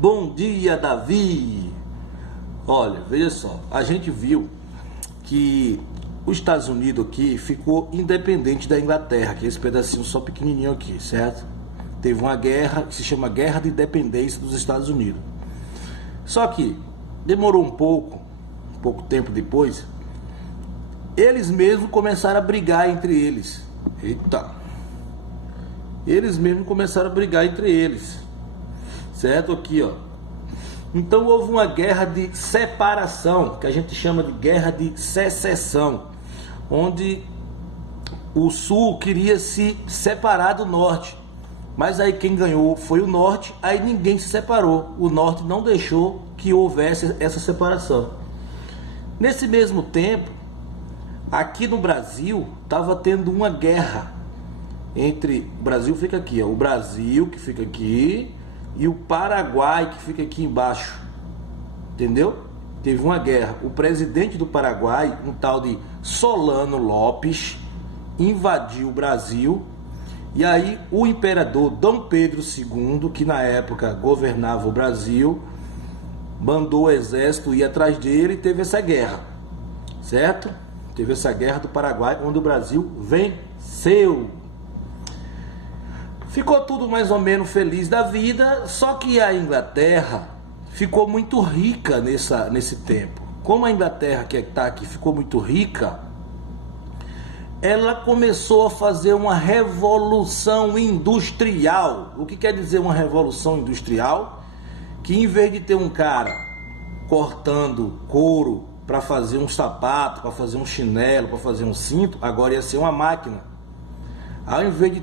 Bom dia, Davi. Olha, veja só, a gente viu que os Estados Unidos aqui ficou independente da Inglaterra, que é esse pedacinho só pequenininho aqui, certo? Teve uma guerra que se chama Guerra de Independência dos Estados Unidos. Só que demorou um pouco tempo depois, eles mesmos começaram a brigar entre eles. Eles mesmos começaram a brigar entre eles, certo? Aqui, ó. Então houve uma guerra de separação, que a gente chama de guerra de secessão, onde o sul queria se separar do norte, mas aí quem ganhou foi o norte, aí ninguém se separou, o norte não deixou que houvesse essa separação. Nesse mesmo tempo, aqui no Brasil, estava tendo uma guerra entre, o Brasil fica aqui, ó, o Brasil que fica aqui e o Paraguai que fica aqui embaixo, entendeu? Teve uma guerra, o presidente do Paraguai, um tal de Solano Lopes, invadiu o Brasil, e aí o imperador Dom Pedro II, que na época governava o Brasil, mandou o exército ir atrás dele e teve essa guerra, certo? Teve essa guerra do Paraguai, onde o Brasil venceu. Ficou tudo mais ou menos feliz da vida, só que a Inglaterra ficou muito rica nesse tempo. Como a Inglaterra que está aqui ficou muito rica, ela começou a fazer uma revolução industrial. O que quer dizer uma revolução industrial? Que em vez de ter um cara cortando couro para fazer um sapato, para fazer um chinelo, para fazer um cinto, agora ia ser uma máquina. Ao invés de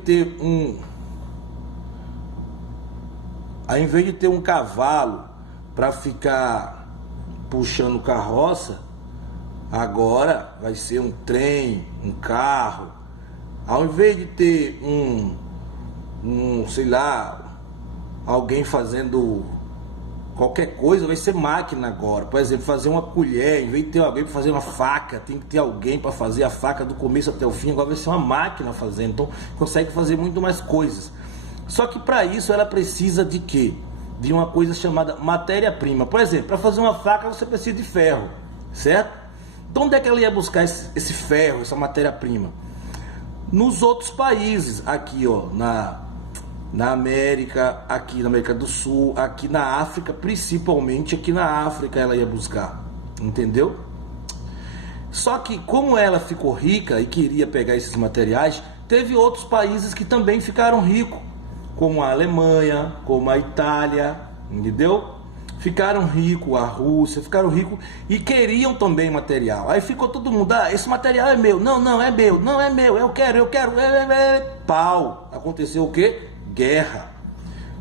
ter um cavalo para ficar puxando carroça, agora vai ser um trem, um carro. Ao invés de ter sei lá, alguém fazendo qualquer coisa, vai ser máquina agora. Por exemplo, fazer uma colher, em vez de ter alguém para fazer uma faca, tem que ter alguém para fazer a faca do começo até o fim. Agora vai ser uma máquina fazendo, então consegue fazer muito mais coisas. Só que para isso ela precisa de quê? De uma coisa chamada matéria-prima. Por exemplo, para fazer uma faca você precisa de ferro, certo? Então onde é que ela ia buscar esse ferro, essa matéria-prima? Nos outros países, aqui ó, na América, aqui na América do Sul, aqui na África, principalmente aqui na África ela ia buscar, entendeu? Só que como ela ficou rica e queria pegar esses materiais, teve outros países que também ficaram ricos, como a Alemanha, como a Itália, entendeu? Ficaram ricos, a Rússia, ficaram ricos e queriam também material. Aí ficou todo mundo, esse material é meu, não é meu, não é meu, eu quero, pau. Aconteceu o quê? Guerra.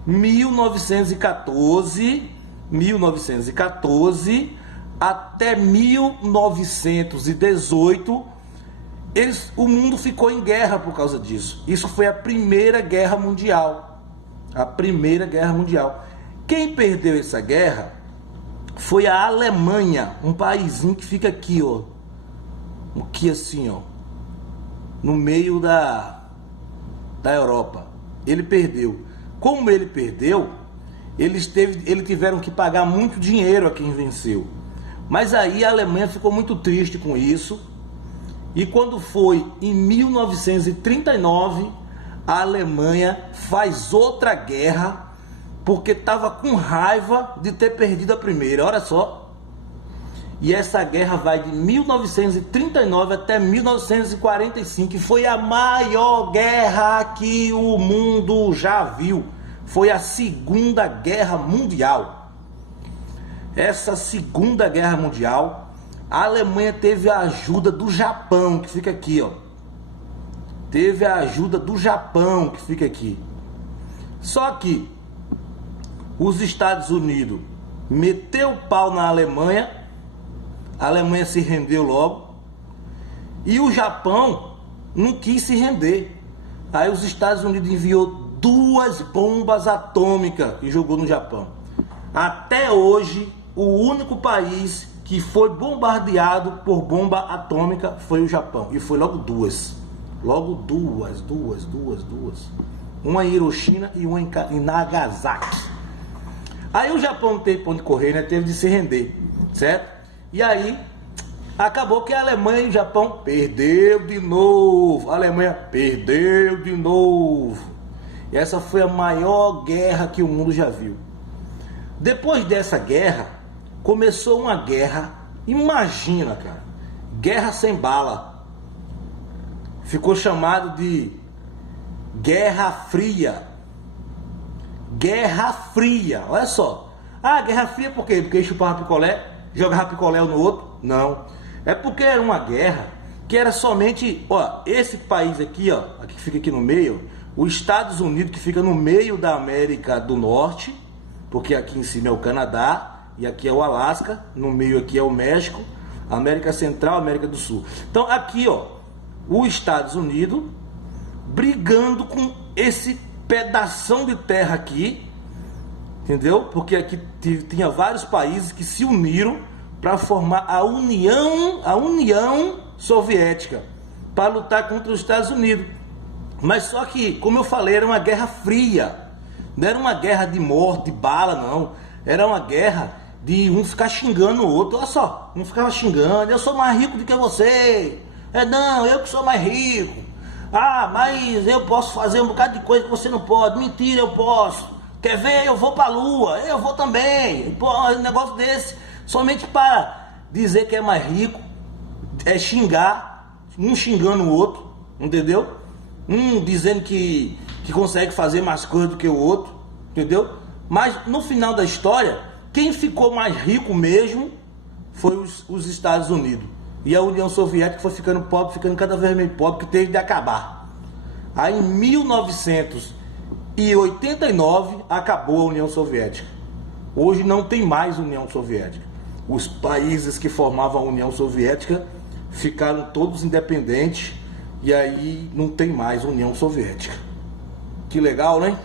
1914 até 1918, o mundo ficou em guerra por causa disso. Isso foi a Primeira Guerra Mundial. A Primeira Guerra Mundial. Quem perdeu essa guerra foi a Alemanha, um paísinho que fica aqui, ó. Aqui assim, ó. No meio da Europa. Ele perdeu. Como ele perdeu, eles tiveram que pagar muito dinheiro a quem venceu. Mas aí a Alemanha ficou muito triste com isso. E quando foi em 1939, a Alemanha faz outra guerra, porque estava com raiva de ter perdido a primeira, olha só. E essa guerra vai de 1939 até 1945, que foi a maior guerra que o mundo já viu. Foi a Segunda Guerra Mundial. Essa Segunda Guerra Mundial, a Alemanha teve a ajuda do Japão, que fica aqui, ó. Teve a ajuda do Japão, que fica aqui. Só que os Estados Unidos meteu o pau na Alemanha, a Alemanha se rendeu logo, e o Japão não quis se render. Aí os Estados Unidos enviou 2 bombas atômicas e jogou no Japão. Até hoje, o único país que foi bombardeado por bomba atômica foi o Japão. E foi logo 2. Logo duas. Uma em Hiroshima e uma em Nagasaki. Aí o Japão não teve pra onde correr, né? Teve de se render, certo? E aí acabou que a Alemanha e o Japão perdeu de novo. A Alemanha perdeu de novo. E essa foi a maior guerra que o mundo já viu. Depois dessa guerra, começou uma guerra, imagina, cara, guerra sem bala. Ficou chamado de Guerra Fria. Guerra Fria, olha só. Ah, Guerra Fria por quê? Porque chupava picolé, jogava picolé um no outro? Não. É porque era uma guerra que era somente, ó, esse país aqui, ó, aqui que fica aqui no meio, os Estados Unidos, que fica no meio da América do Norte, porque aqui em cima é o Canadá e aqui é o Alasca, no meio aqui é o México, América Central, América do Sul. Então aqui, ó, os Estados Unidos brigando com esse pedação de terra aqui, entendeu? Porque aqui tinha vários países que se uniram para formar a União Soviética, para lutar contra os Estados Unidos. Mas só que, como eu falei, era uma guerra fria. Não era uma guerra de morte, de bala, não. Era uma guerra de um ficar xingando o outro. Olha só, um ficava xingando: eu sou mais rico do que você. Não, eu que sou mais rico. Ah, mas eu posso fazer um bocado de coisa que você não pode. Mentira, eu posso. Quer ver? Eu vou pra lua. Eu vou também. Pô, um negócio desse, somente para dizer que é mais rico, é xingar, um xingando o outro, entendeu? Um dizendo que consegue fazer mais coisa do que o outro, entendeu? Mas no final da história, quem ficou mais rico mesmo foi os Estados Unidos. E a União Soviética foi ficando pobre, ficando cada vez mais pobre, que teve de acabar. Aí em 1989 acabou a União Soviética. Hoje não tem mais União Soviética. Os países que formavam a União Soviética ficaram todos independentes. E aí não tem mais União Soviética. Que legal, né?